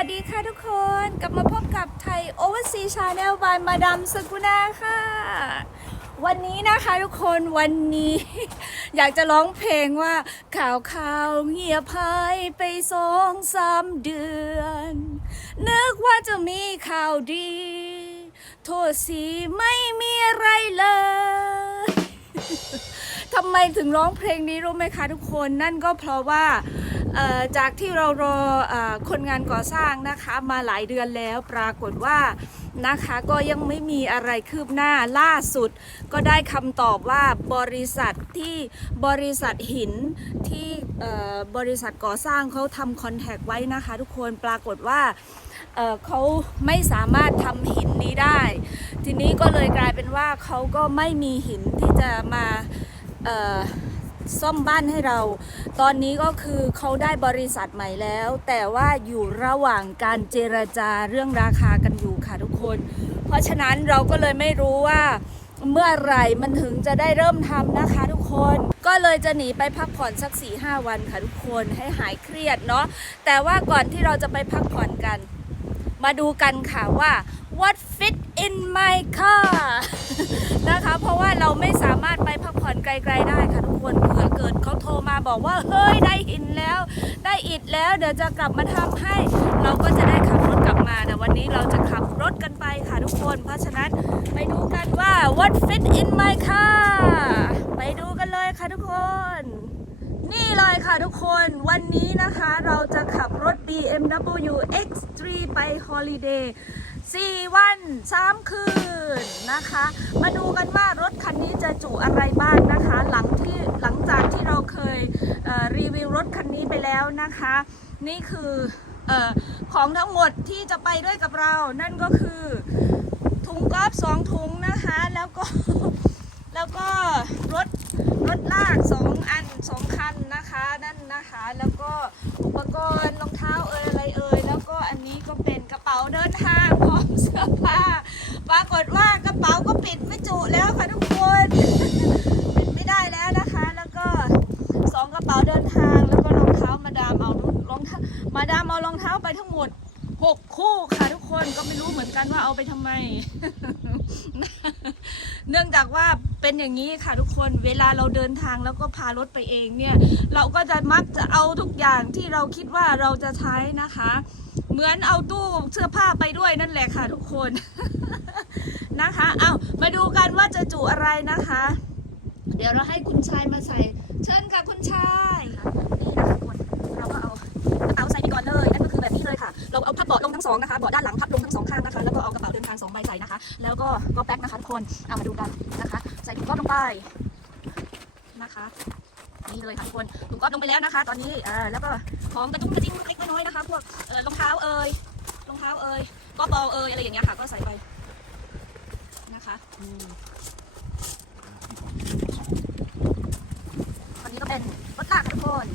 วัสดีค่ะทุกคนกลับมาพบกับไทย Overseas Channel by มาดามสกุณาค่ะ วันนี้นะคะทุกคนวันนี้ อยากจะร้องเพลงว่า ข่าวข่าวเงียบหายไปสองสามเดือน นึกว่าจะมีข่าวดี โทษสีไม่มีอะไรเลยทำไมถึงร้องเพลงนี้รู้ไหมคะทุกคนนั่นก็เพราะว่า จากที่เรารอคนงานก่อสร้างนะคะมาหลายเดือนแล้วปรากฏว่านะคะก็ยังไม่มีอะไรคืบหน้าล่าสุด ก็ได้คำตอบว่าบริษัทที่บริษัทหินที่บริษัทก่อสร้างเขาทำคอนแทคไว้นะคะ ทุกคนปรากฏว่าเเขาไม่สามารถทำหินนี้ได้ ทีนี้ก็เลยกลายเป็นว่าเขาก็ไม่มีหินที่จะมา ซ่อมบ้านให้เรา ตอนนี้ก็คือเขาได้บริษัทใหม่แล้ว แต่ว่าอยู่ระหว่างการเจรจาเรื่องราคากันอยู่ค่ะทุกคน เพราะฉะนั้นเราก็เลยไม่รู้ว่าเมื่อไหร่มันถึงจะได้เริ่มทำนะคะทุกคน ก็เลยจะหนีไปพักผ่อนสัก4ีหวันค่ะทุกคนให้หายเครียดเนาะแต่ว่าก่อนที่เราจะไปพักผ่อนกัน มาดูกันค่ะว่า what fit in my car นะคะ เพราะว่าเราไม่สามารถไปพักผ่อนไกล ๆ ได้ค่ะทุกคนเผื่อเกิดเขาโทรมาบอกว่า เฮ้ย ได้หินแล้ว ได้อิฐแล้วเดี๋ยวจะกลับมาทำให้ เราก็จะได้ขับรถกลับมาแต่วันนี้เราจะขับรถกันไปค่ะทุกคน เพราะฉะนั้นไปดูกันว่า what fit in my car ไปดูกันเลยค่ะทุกคน นี่เลยค่ะทุกคนวันนี้นะคะเราจะขับรถ BMW X3 ไป ฮอลิเดย์4วัน3คืนนะคะ มาดูกันว่ารถคันนี้จะจุอะไรบ้างนะคะ หลังที่หลังจากที่เราเคยเรีวิวรถคันนี้ไปแล้วนะคะ นี่คือเออของทั้งหมดที่จะไปด้วยกับเรา นั่นก็คือถุงกอล์ฟสองถุงนะคะ แล้วก็แล้วก็รถรถลากสองอันสองคันนะคะนั่นนะคะ แล้วก็อุปกรณ์รอง แล้วค่ะทุกคนปิดไม่ได้แล้วนะคะ แล้วก็สองกระเป๋าเดินทาง แล้วก็รองเท้ามาดามเอารองเท้ามาดามเอารองเท้าไปทั้งหมดหกคู่ค่ะทุกคนก็ไม่รู้เหมือนกันว่าเอาไปทำไม เนื่องจากว่าเป็นอย่างนี้ค่ะทุกคนเวลาเราเดินทางแล้วก็พารถไปเองเนี่ย เราก็จะมักจะเอาทุกอย่างที่เราคิดว่าเราจะใช้นะคะ เหมือนเอาตู้เสื้อผ้าไปด้วยนั่นแหละค่ะทุกคน นะคะเอามาดูกันว่าจะจุอะไรนะคะ เดี๋ยวเราให้คุณชายมาใส่ เชิญค่ะคุณชายนี่นะคะทุกคนเราก็เอากระเป๋าใส่ไปก่อนเลยนั่นก็คือแบบนี้เลยค่ะ เราเอาพับเบาะลงทั้งสองนะคะเบาะด้านหลังพับลงทั้งสองข้างนะคะ แล้วก็เอากระเป๋าเดินทางสองใบใส่นะคะ แล้วก็ก็แป๊กนะคะทุกคนเอามาดูกันนะคะ ใส่ถุงก๊อบลงไปนะคะนี่เลยค่ะทุกคนถุงก๊อบลงไปแล้วนะคะ ตอนนี้อ่าแล้วก็ของกระจุกกระจิ้งเล็กน้อยนะคะพวกเออรองเท้าเอ่ยรองเท้าเอ่ยก็บอลเอ่ยอะไรอย่างเงี้ยค่ะ ก็ใส่ไป อันนี้ก็เป็นรถลากค่ะทุกคน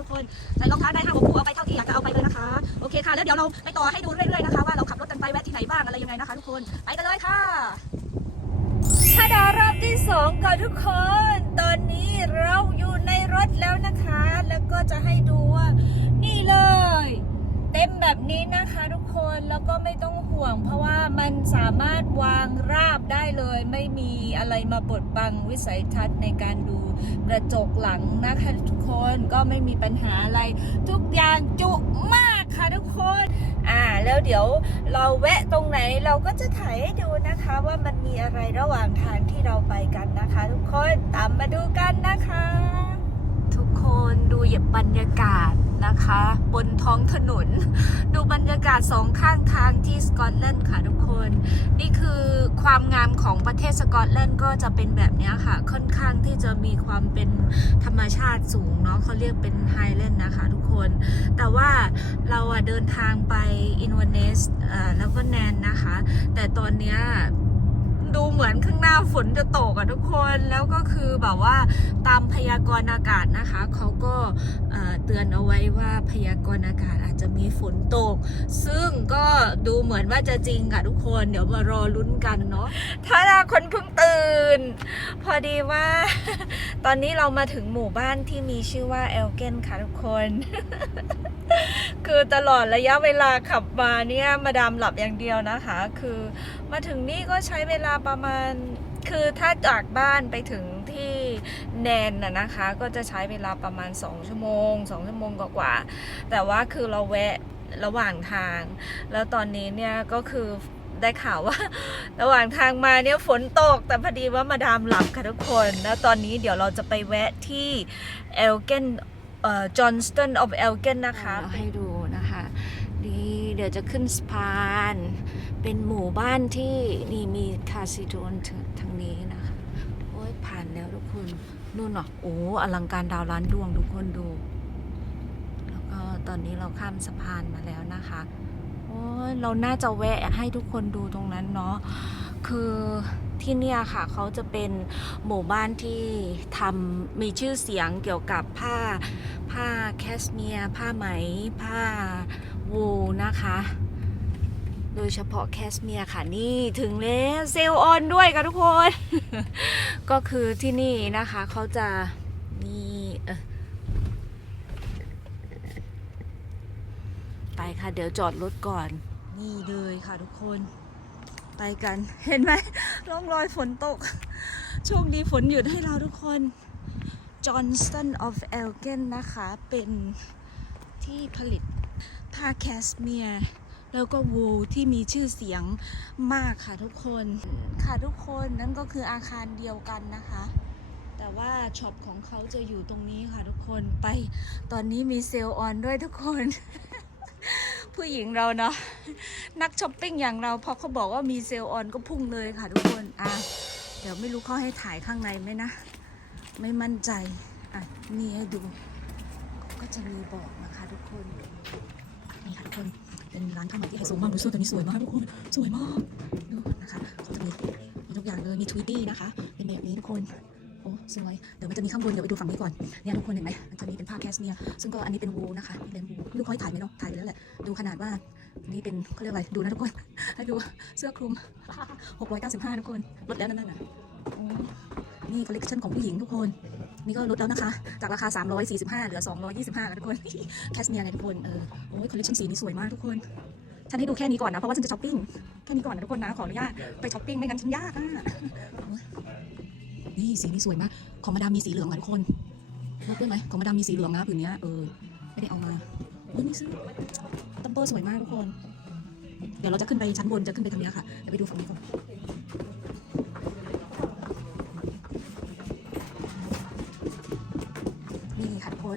ทุกคนใส่รองเท้าได้ห้าหกคู่เอาไปเท่าที่อยากจะเอาไปเลยนะคะโอเคค่ะแล้วเดี๋ยวเราไปต่อให้ดูเรื่อยๆนะคะว่าเราขับรถกันไปแวะที่ไหนบ้างอะไรยังไงนะคะ ทุกคนไปกันเลยค่ะถ้าดารอบที่สองค่ะทุกคน ตอนนี้เราอยู่ในรถแล้วนะคะ แล้วก็จะให้ดูว่านี่เลย เต็มแบบนี้นะคะทุกคนแล้วก็ไม่ต้องห่วง เพราะว่ามันสามารถวางราบได้เลย ไม่มีอะไรมาบดบังวิสัยทัศน์ในการ กระจกหลังนะคะทุกคนก็ไม่มีปัญหาอะไร ทุกอย่างจุมากค่ะทุกคน อ่าแล้วเดี๋ยวเราแวะตรงไหนเราก็จะถ่ายให้ดูนะคะว่ามันมีอะไรระหว่างทางที่เราไปกันนะคะ ทุกคนตามมาดูกันนะคะ กคนดูบบรรยากาศนะคะ บนท้องถนน ดูบรรยากาศสองข้างทางที่สกอตแลนด์ค่ะทุกคน นี่คือความงามของประเทศสกอตแลนด์ก็จะเป็นแบบนี้ค่ะ ค่อนข้างที่จะมีความเป็นธรรมชาติสูงเนาะเขาเรียกเป็นไฮแลนด์นะคะทุกคน แต่ว่าเราอะเดินทางไปอินเวเนสแล้วก็แนนนะคะ แต่ตอนเนี้ย ดูเหมือนข้างหน้าฝนจะตกอะทุกคนแล้วก็คือแบบว่าตามพยากรณ์อากาศนะคะเขาก็เอ่อเตือนเอาไว้ว่าพยากรณ์อากาศอาจจะมีฝนตก ซึ่งก็ดูเหมือนว่าจะจริงค่ะทุกคนเดี๋ยวมารอลุ้นกันเนาะถ้าคนเพิ่งตื่น พอดีว่า ตอนนี้เรามาถึงหมู่บ้านที่มีชื่อว่าเอลเกนค่ะทุกคน คือตลอดระยะเวลาขับมาเนี่ยมาดามหลับอย่างเดียวนะคะ คือ มาถึงนี่ก็ใช้เวลาประมาณ คือถ้าจากบ้านไปถึงที่แนนน่ะนะคะ ก็จะใช้เวลาประมาณ 2 ชั่วโมง 2 ชั่วโมงกว่าๆแต่ว่าคือเราแวะระหว่างทาง แล้วตอนนี้เนี่ยก็คือได้ข่าวว่า ระหว่างทางมาเนี่ยฝนตก แต่พอดีว่ามาดามหลับค่ะทุกคน แล้วตอนนี้เดี๋ยวเราจะไปแวะที่เอลเกนเอ่อจอห์นสตันออฟเอลเกนนะคะ ให้ดูนะคะนี่เดี๋ยวจะขึ้นสะพาน เป็นหมู่บ้านที่นี่มีคาสิโดนทางนี้นะคะ โอ้ยผ่านแล้วทุกคนนู่นเนาะโอ้อลังการดาวล้านดวงทุกคนดู แล้วก็ตอนนี้เราข้ามสะพานมาแล้วนะคะ โอ้ยเราน่าจะแวะให้ทุกคนดูตรงนั้นเนาะคือที่เนี่ยค่ะเขาจะเป็นหมู่บ้านที่ทำมีชื่อเสียงเกี่ยวกับผ้าผ้าแคชเมียร์ผ้าไหม ผ้าวูลนะคะ โดยเฉพาะแคชเมียร์ค่ะนี่ถึงแล้วเซลออนด้วยค่ะทุกคน ก็คือที่นี่นะคะเขาจะมีไปค่ะเดี๋ยวจอดรถก่อน นี่เลยค่ะทุกคนไปกันเห็นไหมร่องรอยฝนตก โชคดีฝนหยุดให้เราทุกคน Johnston of Elgin นะคะ เป็นที่ผลิตผ้าแคสเมียร์ แล้วก็วูที่มีชื่อเสียงมากค่ะทุกคน ค่ะทุกคนนั่นก็คืออาคารเดียวกันนะคะ แต่ว่าช็อปของเขาจะอยู่ตรงนี้ค่ะทุกคนไป ตอนนี้มีเซลล์ออนด้วยทุกคน ผู้หญิงเราเนาะนักช้อปปิ้งอย่างเราพอเขาบอกว่ามีเซลล์ออนก็พุ่งเลยค่ะทุกคนอะเดี๋ยวไม่รู้เขาให้ถ่ายข้างในไหมนะ ไม่มั่นใจอะนี่ให้ดู ก็จะมีบอกนะคะทุกคน นี่ค่ะทุกคน เป็นร้านข้าวมันที่ไฮโซมากดูเสื้อตัวนี้สวยมากทุกคนสวยมากดูนะคะเขาจะมีทุกอย่างเลยมีทวิตตี้นะคะ เป็นแบบนี้ทุกคนโอ้สวยเดี๋ยวมันจะมีข้างบนเดี๋ยวไปดูฝั่งนี้ก่อนเนี่ยทุกคนเห็นไหมมันจะมีเป็นผ้าแคสเมียร์ซึ่งก็อันนี้เป็นวูลนะคะเป็นวูลไม่รู้เขาให้ถ่ายไหมเนาะถ่ายไปแล้วแหละดูขนาดว่านี่เป็นเขาเรียกอะไรดูนะทุกคนให้ดูเสื้อคลุม 695 ทุกคนลดแล้วนั่นน่ะโอ้นี่คอลเลคชันของผู้หญิงทุกคน นี่ก็ลดแล้วนะคะ จากราคา 345 เหลือ 225ค่ะทุกคน แคสเมียร์ไงทุกคน เออ โอ้ยคอลเลคชันสีนี้สวยมากทุกคน ฉันให้ดูแค่นี้ก่อนนะ เพราะว่าฉันจะช้อปปิ้ง แค่นี้ก่อนนะทุกคนนะ ขออนุญาตไปช้อปปิ้ง ไม่งั้นฉันยากอะ นี่สีนี้สวยมาก ของมาดามมีสีเหลืองอะทุกคนลดด้วยไหมของมาดามมีสีเหลืองนะผืนนี้เออ ไม่ได้เอามาเฮ้ยนี่ซื้อตัมเปอร์สวยมากทุกคน เดี๋ยวเราจะขึ้นไปชั้นบน จะขึ้นไปทางนี้ค่ะ เดี๋ยวไปดูฝั่งนี้ก่อน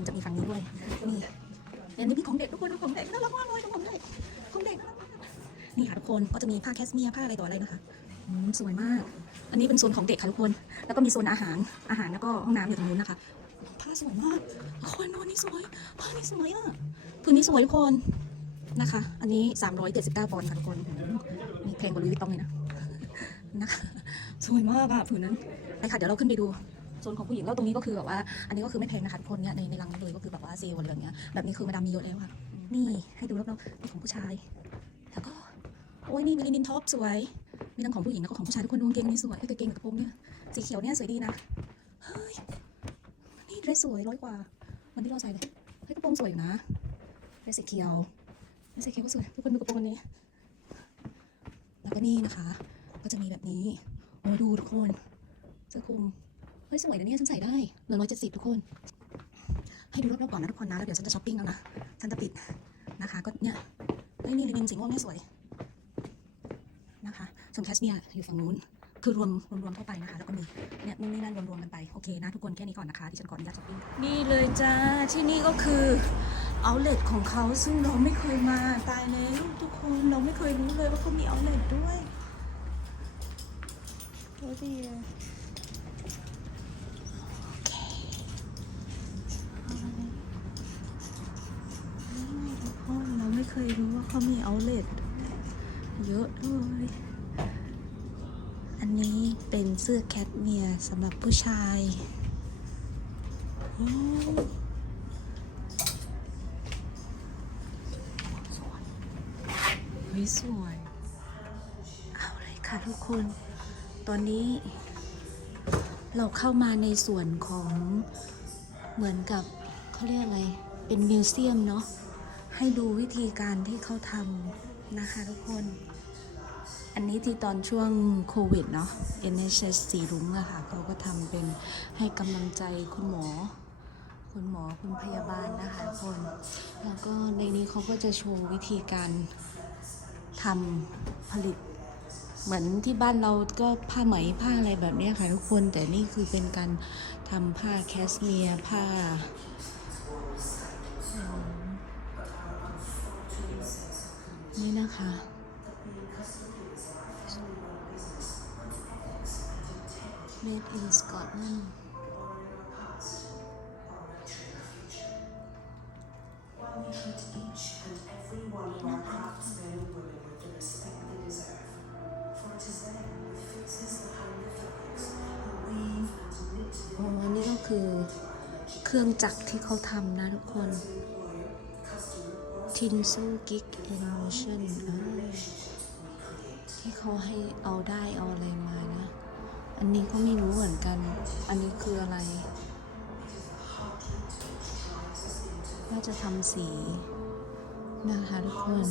นจะมีฝั่งนี้ด้วยนี่เดี๋ยวนี้มีของเด็กทุกคนดูของเด็กน่ารักมากเลยของเด็กของเด็กน่ารักมากนี่ค่ะทุกคนก็จะมีผ้าแคสเมียร์ผ้าอะไรต่ออะไรนะคะสวยมาก อันนี้เป็นโซนของเด็กค่ะทุกคน แล้วก็มีโซนอาหารอาหารแล้วก็ห้องน้ำอยู่ตรงนู้นนะคะผ้าสวยมากคนดูอันนี้สวยผ้านี่สวยอะพื้นนี้สวยทุกคนนะคะ อันนี้ 379ปอนด์ค่ะทุกคนนี่แพงกว่าลุยวิตตองเลยนะนะคะสวยมากอะผืนนั้นไปค่ะเดี๋ยวเราขึ้นไปดู โซนของผู้หญิงแล้วตรงนี้ก็คือแบบว่า อันนี้ก็คือไม่แพงนะคะทุกคนเนี่ยในในรังนี้เลยก็คือแบบว่าเซลล์อะไรองเงี้ยแบบนี้คือมาดามมีเยอะแล้วค่ะ นี่ให้ดูรอบๆนี่ของผู้ชาย แล้วก็โอ้ยนี่มีลินินท็อปสวย มีทั้งของผู้หญิงแล้วก็ของผู้ชายทุกคนดูกางเกงนี่สวยไอ้ยกางเกงกับกระโปรงเนี่ยสีเขียวเนี่ยสวยดีนะเฮ้ยนี่เดรสสวยร้อยกว่าวันที่เราใส่เลยเฮ้ยกระโปรงสวยอยู่นะเดรสสีเขียวเดรสสีเขียวก็สวยทุกคนดูกระโปรงอันนี้แล้วก็นี่นะคะ ก็จะมีแบบนี้โอ้ดูทุกคนเสื้อคลุม เฮ้ยสวยนะเนี่ยฉันใส่ได้เหลือร้อยเจ็ดสิบทุกคน ให้ดูรอบๆก่อนนะทุกคนนะแล้วเดี๋ยวฉันจะช้อปปิ้งแล้วนะฉันจะปิดนะคะ ก็เนี่ยเฮ้ยนี่ลินินสีม่วงเนี่ยสวยนะคะส่วนแคชเมียร์อยู่ฝั่งนู้นคือรวมรวมรวมเข้าไปนะคะ แล้วก็มีเนี่ยนู่นนี่นั่นรวมรวมกันไปโอเคนะทุกคนแค่นี้ก่อนนะคะที่ฉันขออนุญาตช้อปปิ้งนี่เลยจ้าที่นี่ก็คือเอาเลทของเขาซึ่งเราไม่เคยมาตายแล้วทุกคนเราไม่เคยรู้เลยว่าเขามีเอาเลทด้วยโอ้ดีเลย ทุกคนเราไม่ เคยรู้ว่าเขามีเอาเลทเยอะด้วยอันนนี้เป็นเสื้อแคทเมียร์สำหรับผู้ชายโอ้เฮ้ยสวย เอาเลยค่ะทุกคน ตอนนี้ เราเข้ามาในส่วนของเหมือนกับเขาเรียกอะไร เป็นมิวเซียมเนาะ ให้ดูวิธีการที่เขาทำนะคะทุกคน อันนี้ที่ตอนช่วงโควิดเนาะ NHS สีรุ้งอะค่ะเขาก็ทำเป็นให้กำลังใจคุณหมอ คุณหมอคุณพยาบาลนะคะทุกคน แล้วก็ในนี้เขาก็จะโชว์วิธีการทำผลิตเหมือนที่บ้านเราก็ผ้าไหมผ้าอะไรแบบนี้ค่ะทุกคน แต่นี่คือเป็นการทำผ้าแคสเมียร์ผ้า นี่นะคะ Made in Scotland อ๋อนี่ก็คือเครื่องจักรที่เขาทำนะทุกคน Tinsel Gig in Motion อ่าที่เขาให้เอาได้เอาอะไรมานะ อันนี้ก็ไม่รู้เหมือนกัน อันนี้คืออะไร น่าจะทำสีนะคะทุกคน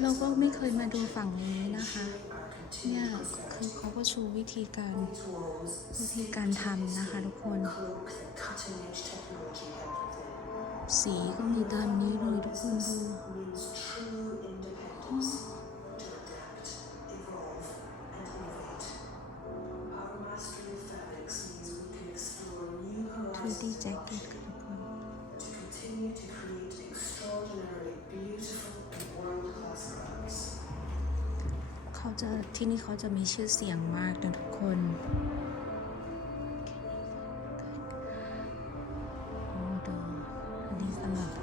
เราก็ไม่เคยมาดูฝั่งนี้นะคะ เนี่ยคือเขาก็โชว์วิธีการวิธีการทำนะคะทุกคน สีก็มีตามนี้เลยทุกคนดูทูดี้แจ็คเก็ตค่ะทุกคนเขาจะที่นี่เขาจะมีชื่อเสียงมากนะทุกคน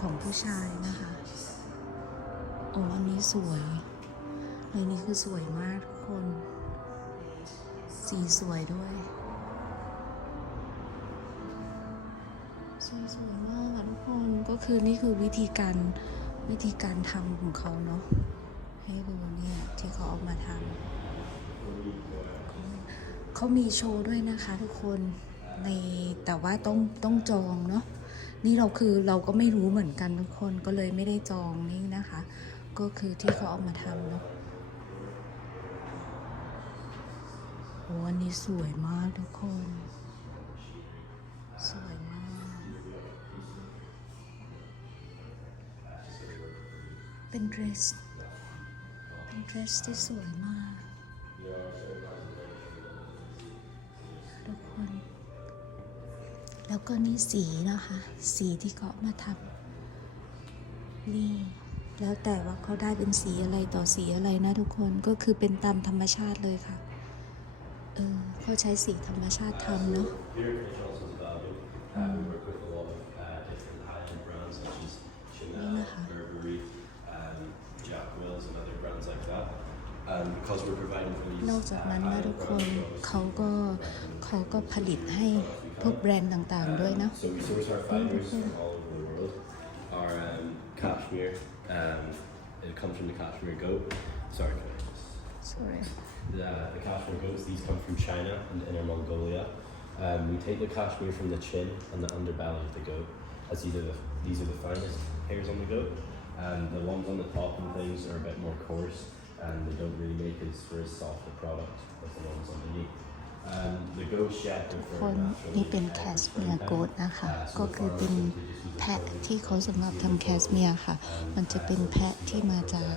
ของผู้ชายนะคะโอ้อันนี้สวยอันนี้คือสวยมากทุกคน สีสวยด้วยสวยสวยมากค่ะทุกคน ก็คือนี่คือวิธีการวิธีการทำของเขาเนาะ ให้ดูเนี่ยที่เขาเอามาทำเขามีโชว์ด้วยนะคะทุกคนในแต่ว่าต้องต้องจองเนาะ นี่เราคือเราก็ไม่รู้เหมือนกันทุกคนก็เลยไม่ได้จองนี่นะคะ ก็คือที่เขาเอามาทำเนาะโอ้อันนี้สวยมากทุกคน สวยมาก เป็นเดรส เป็นเดรสที่สวยมากทุก แล้วก็นี่สีนะคะ สีที่เขาเอามาทำนี่ แล้วแต่ว่าเขาได้เป็นสีอะไรต่อสีอะไรนะทุกคนก็คือเป็นตามธรรมชาติเลยค่ะ เออเขาใช้สีธรรมชาติทำเนาะ เขาก็ผลิตให้พวกแบรนด์ต่างๆด้วยเนาะ So we source our fibers from all over the world. Our um, cashmere, um, it comes from the cashmere goat. Sorry, can I just sorry The, the cashmere goats, these come from China and Inner Mongolia. Um, we take the cashmere from the chin and the underbelly of the goat, as these are the, these are the finest hairs on the goat. Um, the ones on the top and things are a bit more coarse, and they don't really make as for as soft a product as the ones underneath. Um, the goat shed คนนี่เป็นแคสเมียร์โกดนะคะ ก็คือเป็นแพะที่เขาสำหรับทำแคสเมียร์ค่ะ มันจะเป็นแพะที่มาจาก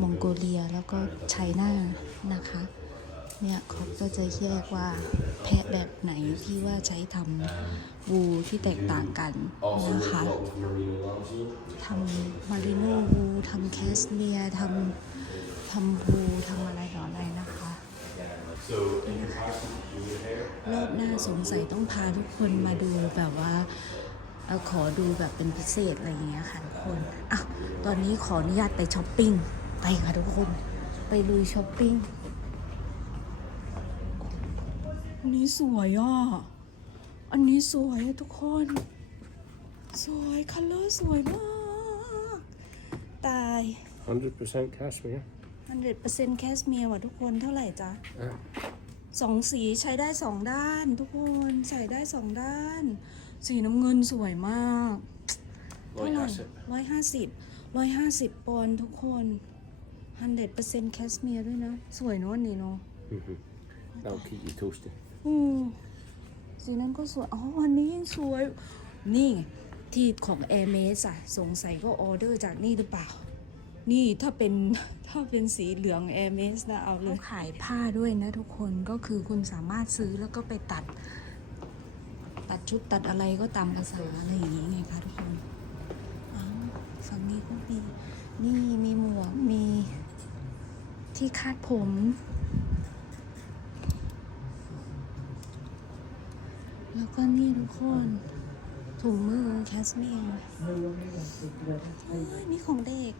มองโกเลียแล้วก็ไชน่านะคะ เนี่ยเขาก็จะแยกว่าแพะแบบไหนที่ว่าใช้ทำวูที่แตกต่างกัน Also นะ work a คะ lot with merino lambs wool. ทำมาริโนวูทำแคสเมียร์ทำทำวูทำอะไรต่ออะไรนะคะ รอบหน้าสงสัยต้องพาทุกคนมาดูแบบว่าเอ่อขอดูแบบเป็นพิเศษอะไรอย่างเงี้ยค่ะทุกคนอะตอนนี้ขออนุญาตไปช้อปปิ้งไปค่ะทุกคน so ไปลุยช้อปปิ้งอันนี้สวยอะ อันนี้สวยอะทุกคน สวยคัลเลอร์สวยมาก ตาย 100% cashmere. 100%แคสเมียร์ว่ะทุกคนเท่าไหร่จ๊ะ Uh, สองสีใช้ได้สองด้าน ทุกคนใส่ได้สองด้าน สีน้ำเงินสวยมากเท่าไหร่ร้อยห้าสิบร้อยห้าสิบปอนด์ทุกคน100%แคสเมียร์ด้วยนะ สวยเนอะอันนี่เนาะ That'll keep you toasty. อืมสีนั้นก็สวย อ๋อ อันนี้ยิ่งสวย นี่ไงที่ของ Air m e s อะสงสัยก็ออเดอร์จากนี่หรือเปล่า นี่ถ้าเป็นถ้าเป็นสีเหลือง Air m e s นะเอาเลยขายผ้าด้วยนะทุกคนก็คือคุณสามารถซื้อแล้วก็ไปตัด ตัดชุดตัดอะไรก็ตามภาษาอะไรอย่างนี้ไงคะทุกคนอ้าวฝั่งนี้ก็มีนี่มีหมวกมีที่คาดผมแล้วก็นี่ทุกคนถุงมือแคสเมียร์นี่ของเด็ก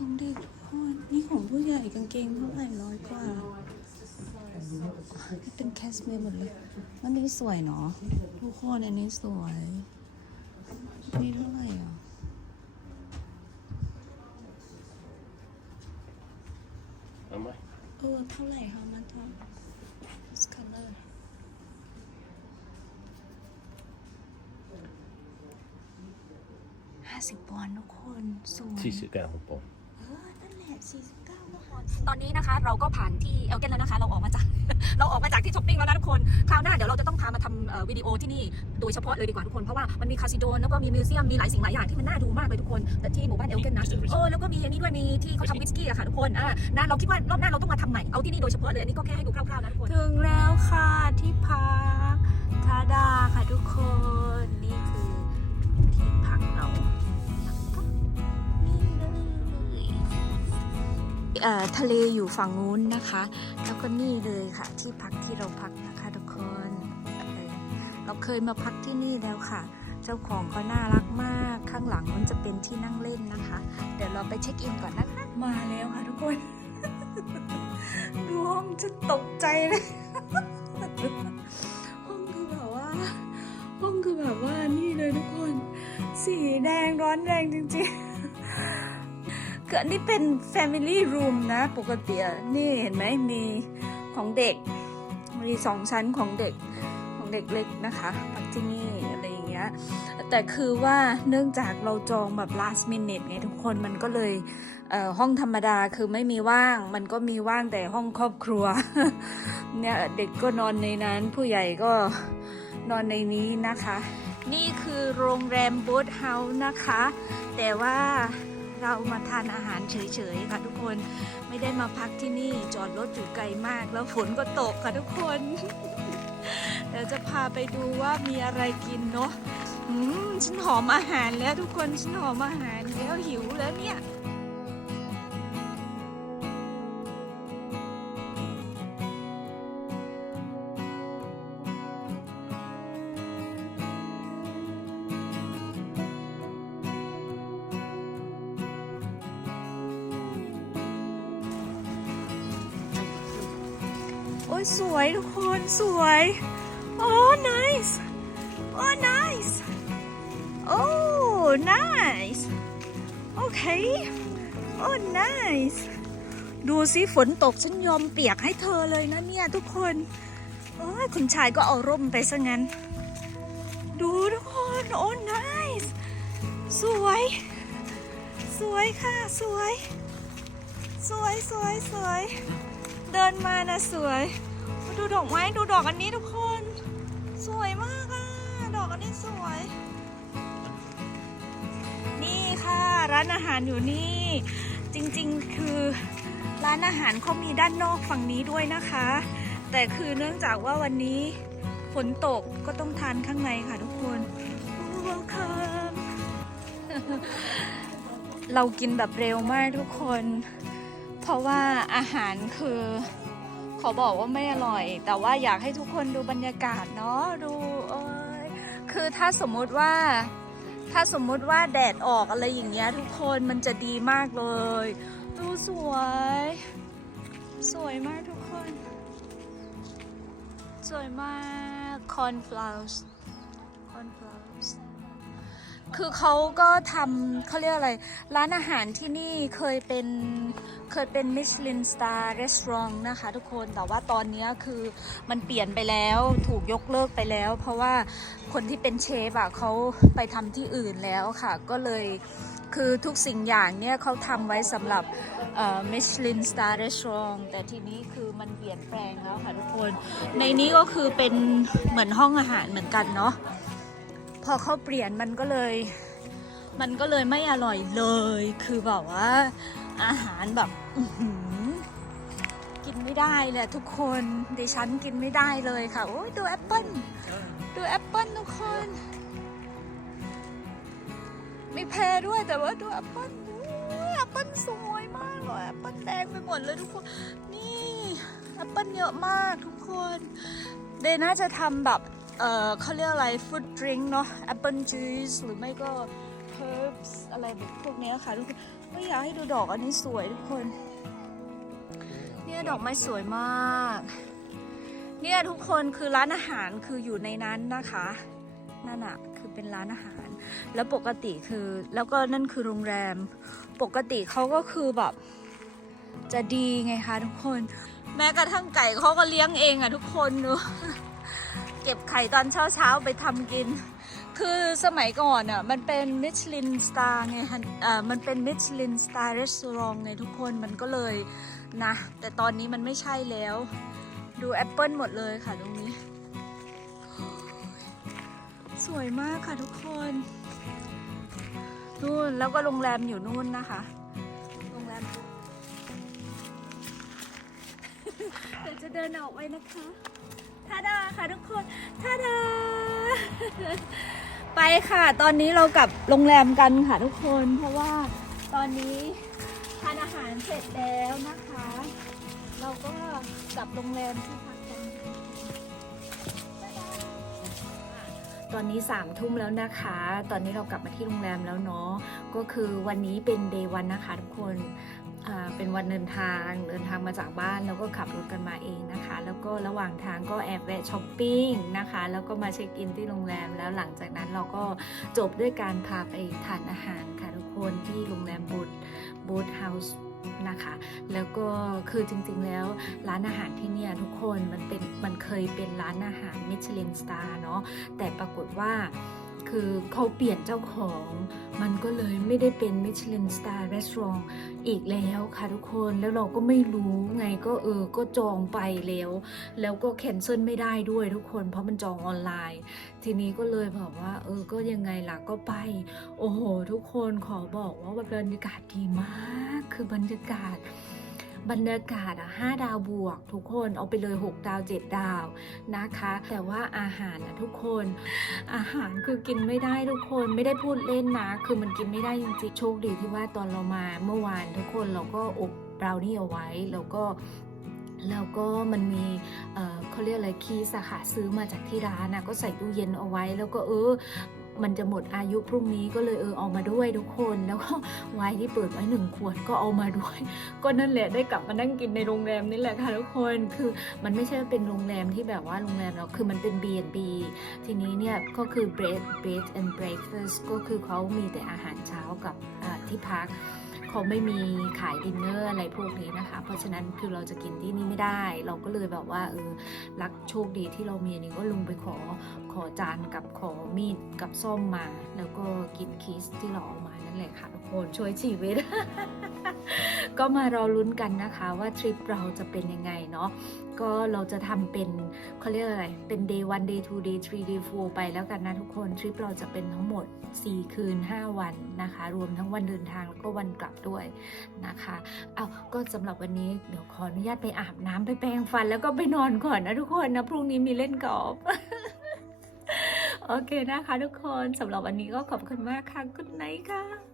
ของเด็กทุกคนนี่ของผู้ใหญ่กางเกงเท่าไหร่ร้อยกว่านี่เป็นแคสเมียร์หมดเลยอันนี้สวยเนาะทุกคนอันนี้สวยนี่เท่าไหร่อะ Am I? เออเท่าไหร่คะมันทองสคัลเลอร์ห้าสิบปอนด์ทุกคนสวย T-shirt down, Bob. เออนั่นแหละ 49นะคะตอนนี้นะคะเราก็ผ่านที่เอลเกนแล้วนะคะ เราออกมาจาก เราออกมาจากที่ช้อปปิ้งแล้วนะทุกคน คราวหน้าเดี๋ยวเราจะต้องพามาทำเอ่อวิดีโอที่นี่โดยเฉพาะเลยดีกว่าทุกคน เพราะว่ามันมีคาสิโดนแล้วก็มีมิวเซียม มีหลายสิ่งหลายอย่างที่มันน่าดูมากเลยทุกคน แต่ที่หมู่บ้านเอลเกนนะเออแล้วก็มีอันนี้ด้วย มีที่เขาทำวิสกี้อะค่ะทุกคน อ่านะเราคิดว่ารอบหน้าเราต้องมาทำใหม่ เอาที่นี่โดยเฉพาะเลย อันนี้ก็แค่ให้ดูคร่าวๆนะทุกคน ถึงแล้วค่ะที่พักทาดาค่ะทุกคน นี่คือ ทะเลอยู่ฝั่งนู้นนะคะ แล้วก็นี่เลยค่ะ ที่พักที่เราพักนะคะทุกคนเเราเคยมาพักที่นี่แล้วค่ะ เจ้าของก็น่ารักมากข้างหลังมันจะเป็นที่นั่งเล่นนะคะ เดี๋ยวเราไปเช็คอินก่อนนะคะ มาแล้วค่ะทุกคนดูห้องจะตกใจเลยห้องคือแบบว่า ห้องคือแบบว่านี่เลยทุกคน สีแดงร้อนแรงจริงๆ คืออันนี้เป็น Family Room นะ ปกตินี่เห็นไหมมีของเด็ก มีสองชั้นของเด็กของเด็กเล็กนะคะพักที่นี่อะไรอย่างเงี้ยแต่คือว่าเนื่องจากเราจองแบบ last minute ไงทุกคนมันก็เลยเห้องธรรมดาคือไม่มีว่าง มันก็มีว่างแต่ห้องครอบครัวเนี่ยเด็กก็นอนในนั้น ผู้ใหญ่ก็นอนในนี้นะคะ นี่คือโรงแรมบูธเฮาส์นะคะ แต่ว่า เรามาทานอาหารเฉยๆค่ะทุกคนไม่ได้มาพักที่นี่จอดรถอยู่ไกลมาก แล้วฝนก็ตกค่ะทุกคนเดี๋ยวจะพาไปดูว่ามีอะไรกินเนาะอืมฉันหอมอาหารแล้วทุกคนฉันหอมอาหารแล้วหิวแล้วเนี่ย โอ้ยสวยทุกคนสวยโอ้ nice โอ้ nice โอ้ nice โอเคโอ้ nice ดูสิฝนตกฉันยอมเปียกให้เธอเลยนะเนี่ยทุกคนโอ้ยคุณชายก็เอาร่มไปซะงั้น ดูทุกคนโอ้ nice สวย สวยค่ะ สวย สวยสวยสวย เดินมานะสวยดูดอกไม้ดูดอกอันนี้ทุกคน สวยมากอะดอกอันนี้สวย นี่ค่ะร้านอาหารอยู่นี่ จริงๆคือร้านอาหารเขามีด้านนอกฝั่งนี้ด้วยนะคะ แต่คือเนื่องจากว่าวันนี้ฝนตกก็ต้องทานข้างในค่ะทุกคน Welcome เรากินแบบเร็วมากทุกคน ราะว่าอาหารคือขอบอกว่าไม่อร่อย แต่ว่าอยากให้ทุกคนดูบรรยากาศเนาะดูเอยคือถ้าสมมุติว่า ถ้าสมมุติว่าแดดออกอะไรอย่างเงี้ยทุกคนมันจะดีมากเลยดูสวย สวยมากทุกคน สวยมาก cornflowers cornflowers คือเขาก็ทำเขาเรียกอะไร ร้านอาหารที่นี่เคยเป็นเคยเป็นมิชลินสตาร์รีสอร์ทนะคะทุกคนแต่ว่าตอนนี้คือมันเปลี่ยนไปแล้วถูกยกเลิกไปแล้ว เพราะว่าคนที่เป็นเชฟอะเขาไปทำที่อื่นแล้วค่ะ ก็เลยคือทุกสิ่งอย่างเนี่ยเขาทำไว้สำหรับมิชลินสตาร์รีสอร์ทแต่ทีนี้คือมันเปลี่ยนแปลงแล้วค่ะทุกคน ในนี้ก็คือเป็นเหมือนห้องอาหารเหมือนกันเนาะ พอเขาเปลี่ยนมันก็เลย มันก็เลยไม่อร่อยเลย คือแบบว่า อาหารแบบอื้อหือกินไม่ได้เลยทุกคนดิฉันกินไม่ได้เลยค่ะโอ้ยดูแอปเปิ้ลดูแอปเปิ้ลทุกคนมีแพรด้วยแต่ว่าดูแอปเปิ้ลแอปเปิ้ลสวยมากเลยแอปเปิ้ลแดงไปหมดเลยทุกคน นี่แอปเปิ้ลเยอะมากทุกคน เดน่าจะทำแบบ เออเขาเรียกอะไรฟู้ดดริงก์เนาะแอปเปิลจูสหรือไม่ก็เพิร์บอะไรแบบพวกเนี้ยค่ะทุกคนไม่อยากให้ดูดอกอันนี้สวยทุกคน เนี่ยดอกไม้สวยมาก เนี่ยทุกคนคือร้านอาหารคืออยู่ในนั้นนะคะนั่นอะคือเป็นร้านอาหาร แล้วปกติคือแล้วก็นั่นคือโรงแรม ปกติเขาก็คือแบบจะดีไงคะทุกคน แม้กระทั่งไก่เขาก็เลี้ยงเองอะทุกคนเนอะ เก็บไข่ตอนเช้าเช้าๆไปทำกิน คือสมัยก่อนอะมันเป็นมิชลินสตาร์ไงฮะอ่อมันเป็นมิชลินสตาร์รีสอร์ทไงทุกคนมันก็เลยนะ แต่ตอนนี้มันไม่ใช่แล้ว ดูแอปเปิลหมดเลยค่ะตรงนี้ สวยมากค่ะทุกคนนู่นแล้วก็โรงแรมอยู่นู่นนะคะ โรงแรมเดี๋ยวจะเดินออกไปนะคะ ทาดาค่ะทุกคนทาดา ไปค่ะ ตอนนี้เรากลับโรงแรมกันค่ะทุกคน เพราะว่าตอนนี้ทานอาหารเสร็จแล้วนะคะ เราก็กลับโรงแรมที่พักกันตอนนี้สามทุ่มแล้วนะคะ ตอนนี้เรากลับมาที่โรงแรมแล้วเนาะ ก็คือวันนี้เป็นเดย์วันนะคะทุกคน เป็นวันเดินทางเดินทางมาจากบ้านแล้วก็ขับรถกันมาเองนะคะ แล้วก็ระหว่างทางก็แอบแวะช้อปปิ้งนะคะ แล้วก็มาเช็คอินที่โรงแรม แล้วหลังจากนั้นเราก็จบด้วยการพาไปทานอาหารค่ะทุกคนที่โรงแรมบูธบูธเฮาส์นะคะ แล้วก็คือจริงๆแล้วร้านอาหารที่เนี่ยทุกคนมันเป็นมันเคยเป็นร้านอาหารมิชลินสตาร์เนาะแต่ปรากฏว่าคือเขาเปลี่ยนเจ้าของ มันก็เลยไม่ได้เป็นมิชลินสตาร์รีสอร์ท อีกแล้วค่ะทุกคนแล้วเราก็ไม่รู้ไงก็เออก็จองไปแล้ว แล้วก็แคนเซิลไม่ได้ด้วยทุกคน เพราะมันจองออนไลน์ ทีนี้ก็เลยบอกว่า เออก็ยังไงล่ะก็ไป โอ้โห ทุกคนขอบอกว่าบรรยากาศดีมาก คือบรรยากาศ บรรยากาศอะห้าดาวบวก ทุกคนเอาไปเลย 6 ดาว 7 ดาวนะคะ แต่ว่าอาหารนะทุกคน อาหารคือกินไม่ได้ทุกคนไม่ได้พูดเล่นนะ คือมันกินไม่ได้จริงๆโชคดีที่ว่าตอนเรามาเมื่อวานทุกคนเราก็อบเบราวนี่เอาไว้แล้วก็แล้วก็มันมีเอ่อเขาเรียกอะไรคีสอะค่ะซื้อมาจากที่ร้านนะก็ใส่ตู้เย็นเอาไว้ แล้วก็เออ มันจะหมดอายุพรุ่งนี้ก็เลยเออเอามาด้วยทุกคน แล้วก็ไวน์ที่เปิดไว้หนึ่งขวดก็เอามาด้วย ก็นั่นแหละได้กลับมานั่งกินในโรงแรมนี่แหละค่ะทุกคนคือมันไม่ใช่เป็นโรงแรมที่แบบว่าโรงแรมเราคือมันเป็น B&B ทีนี้เนี่ยก็คือ bread bed and breakfast ก็คือเขามีแต่อาหารเช้ากับที่พัก เขาไม่มีขายดินเนอร์อะไรพวกนี้นะคะ เพราะฉะนั้นคือเราจะกินที่นี่ไม่ได้ เราก็เลยแบบว่าเออรักโชคดีที่เรามีนี่ก็ลงไปขอขอจานกับขอมีดกับส้มมา แล้วก็กินคิสที่เราเอามานั่นแหละค่ะทุกคนช่วยชีวิต ก็มารอลุ้นกันนะคะว่าทริปเราจะเป็นยังไงเนาะ ก็เราจะทำเป็นเขาเรียกอะไร เป็น day 1 day 2 day 3 day 4ไปแล้วกันนะทุกคนทริปเราจะเป็นทั้งหมด 4 คืน 5 วันนะคะ รวมทั้งวันเดินทางแล้วก็วันกลับด้วยนะคะเอาก็สำหรับวันนี้เดี๋ยวขออนุญาตไปอาบน้ำไปแปรงฟัน แล้วก็ไปนอนก่อนนะทุกคนนะพรุ่งนี้มีเล่นกอล์ฟโอเคนะคะทุกคนสำหรับวันนี้ก็ขอบคุณมากค่ะ กุ d ไน h t ค่ะ